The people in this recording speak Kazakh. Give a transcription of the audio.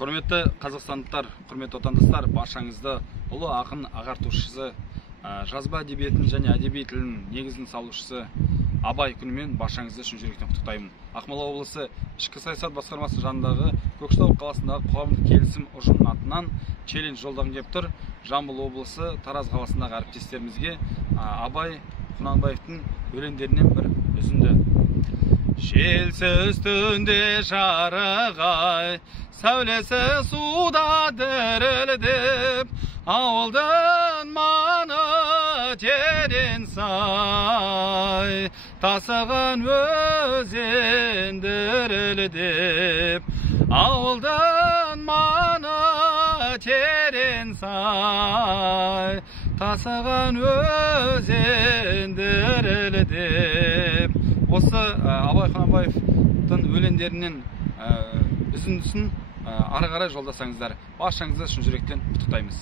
Құрметті қазақстандықтар, құрметті отандастар, баршаңызды ұлы ақын ағартушысы, жазба әдебиетін және әдеби тілінің негізін салушысы Абай күнімен баршаңызды шын жүректен құттықтаймын. Ақмола облысы ішкі саясат басқармасы жанындағы Көкшетау қаласындағы қоғамдық келісім ұжым атынан челлендж жолдағым келіп тұр. Жамбыл облысы Тараз қаласындағы әріптестерімізге Абай Құнанбаевтың өлеңдерінен бір үзінді. Желсіз түнде жарығай, сәулесі суда дірілдеп, ауылдың маңы терең сай, тасыған өзен дірілдеп, ауылдың маңы терең сай, тасыған өзен дірілдеп. Осы Абай Құнанбаевтың өлеңдерінен үзіндісін ары қарай жолдасаңыздар, баршаңызды шын жүректен құттықтаймыз.